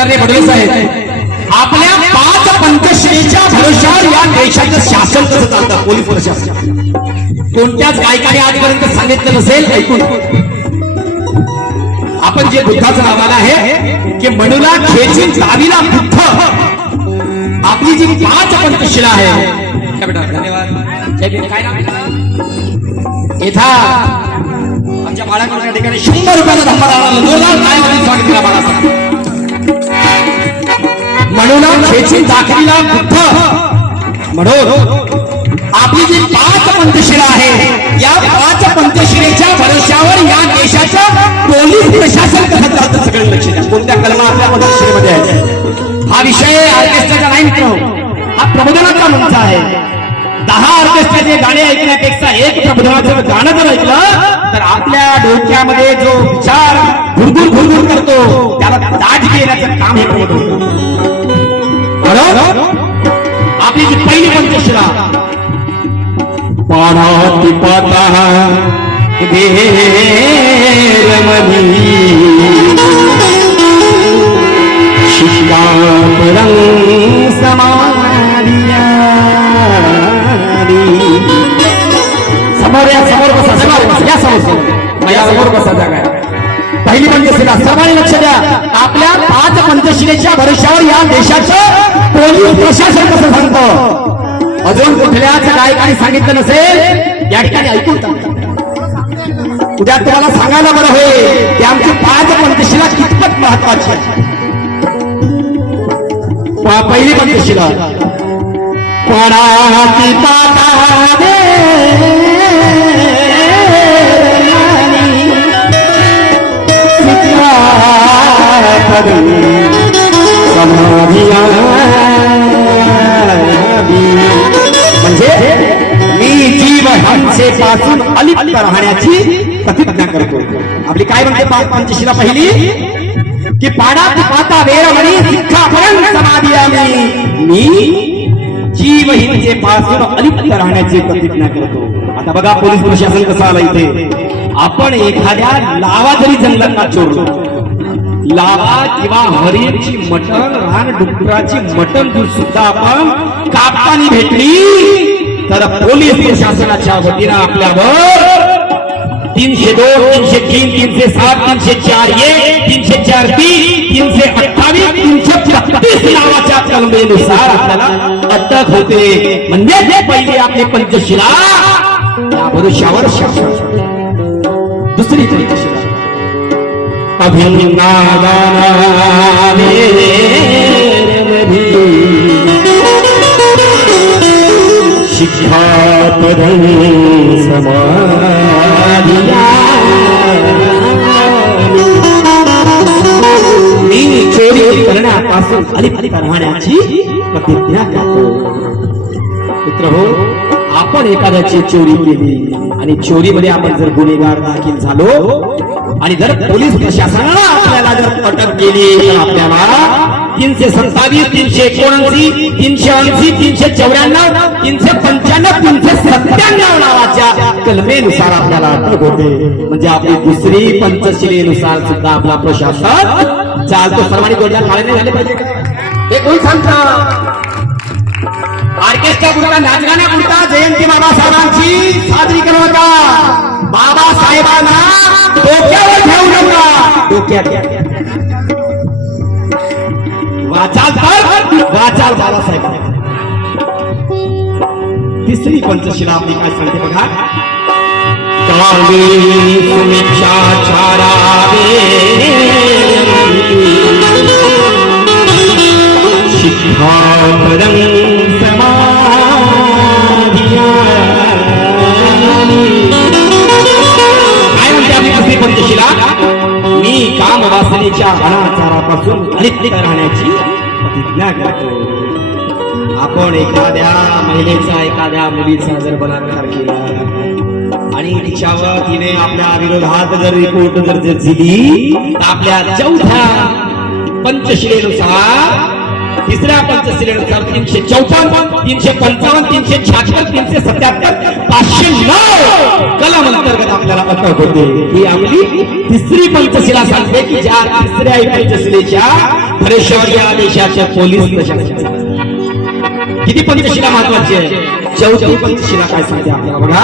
आदरणीय फडणवीस साहेब आपल्या पाच पंचश्रीच्या भरोशावर या देशाचं शासन कसं चालतं? पोलीस प्रशासन. कोणत्याच गायकाने आजपर्यंत सांगितलं नसेल ऐकून. आपण जे बुद्धाचं नावाला आहे की म्हणूला खेचून चावीला बुद्ध आपली जी पाच पंचशिला आहे. धन्यवाद. जय आमच्या बाळाकडून या ठिकाणी शंभर रुपयाचा धप्पा लागला. जोरदार काय स्वागत केला बाळासाहेब. म्हणून खेचून दाखविला बुद्ध म्हणून आपली जी पाच पंचशिला आहे या पाच पंचशिलेच्या भरोशावर या देशाचं पोलीस प्रशासन कसं चालतं सगळं लक्ष द्या. कोणत्या कलमा आपल्या पंचशिलेमध्ये आहे हा विषय ऑर्केस्ट्राचा नाही मित्र. हा प्रबोधनाचा मंच आहे. दहा ऑर्केस्ट्राचे गाणे ऐकण्यापेक्षा एक प्रबोधनाचं गाणं जर ऐकलं तर आपल्या डोक्यामध्ये जो विचार घुरघुर घुरघुर करतो त्याला दाट घेण्याचं काम हे प्रबोधन करतं. आपली जी पहिली पंचशिला. पाण्याती पाता शिकात रंग समारिया समोर या समोर बसा समोर या समोर समोर माझ्यासमोर बसा जागा. पहिली पंचशिला सर्वांनी लक्ष द्या. आपल्या पाच पंचशिलेच्या भरोश्यावर या देशाचं पोलीस प्रशासन कसं सांगतं. अजून कुठल्याच गायकाने सांगितलं नसेल या ठिकाणी ऐकून. उद्या तुम्हाला सांगायला बरं होईल की आमची पाच पंचशिला कितपत महत्वाची आहे. पहिली पंचशिला. पाता दे म्हणजे मी जीव हिंसेपासून अलिप्त राहण्याची प्रतिज्ञा करतो. आपली काय म्हणते पाच पंचशिला पहिली? की पाडात पाता वेरमणी शिक्षापर्यंत समाधी आम्ही. मी जीव हिंसेपासून अलिप्त राहण्याची प्रतिज्ञा करतो. आता बघा पोलीस प्रशासन कसं आलं इथे. आपण एखाद्या लावा जरी जंगलात चोरलो लावा किंवा हरिणची मटण रान डुकराची मटण दूध सुद्धा आपण कापतानी भेटली. तर पोलीस प्रशासनाच्या वतीनं आपल्यावर तीनशे दोन तीनशे तीन तीनशे सात तीनशे चार एक तीनशे चार तीन तीनशे अठ्ठावीस तीनशे छत्तीस नावाच्या कलमेनुसार आपल्याला अटक होते. म्हणजे पहिले आपले पंचशिला त्या भरोशावर शासन. अभिन्नादाने शिक्षापदं समाधिया मी चोरी करण्यापासून अलिप राहण्याची प्रतिज्ञा करतो। मित्र हो आपण एखाद्याची चोरी केली आणि चोरीमध्ये आपण जर गुन्हेगार दाखल झालो आणि जर पोलीस प्रशासनाला आपल्याला जर अटक केली तर आपल्याला तीनशे सत्तावीस तीनशे एकोणऐंशी तीनशे ऐंशी तीनशे चौऱ्याण्णव तीनशे पंच्याण्णव तीनशे सत्त्याण्णव नावाच्या कलमेनुसार आपल्याला अटक होते. म्हणजे आपली दुसरी पंचशिलेनुसार सुद्धा आपला प्रशासन चालतो. सर्वांनी जोडल्या काळाने झाले पाहिजे हे कोण सांगता. ऑर्केस्ट्रा पुरता नाचगाण्या पुरता जयंती बाबासाहेबांची सादरीकरण होता. बाबासाहेबांना डोक्यावर ठेवू नका. डोक्यात. वाचाल तर वाचाल बाबासाहेब. तिसरी पंचशिला आपली काय सांगते बघा. कामे सुमिच्छा शिखापदं अनाचारापासून अलिप्त राहण्याची प्रतिज्ञा करतो. आपण एखाद्या महिलेचा एखाद्या मुलीचा जर बलात्कार केला आणि तिच्यावर तिने आपल्या विरोधात जर रिपोर्ट जर दिली आपल्या चौथ्या पंचशिलेनुसार तिसऱ्या पंच सिलेंडर तीनशे चौपन्न तीनशे पंचावन्न तीनशे शहात्तर तीनशे सत्याहत्तर पाचशे नऊ कलम अंतर्गत आपल्याला अटक होते. ही आपली तिसरी पंचशिला सांगते की ज्या तिसऱ्या पंचशिलेच्या फरेश्वर या देशाच्या पोलीस किती पंचशिला महत्वाची आहे? चौथी पंचशिला काय सांगते आपल्याला बघा.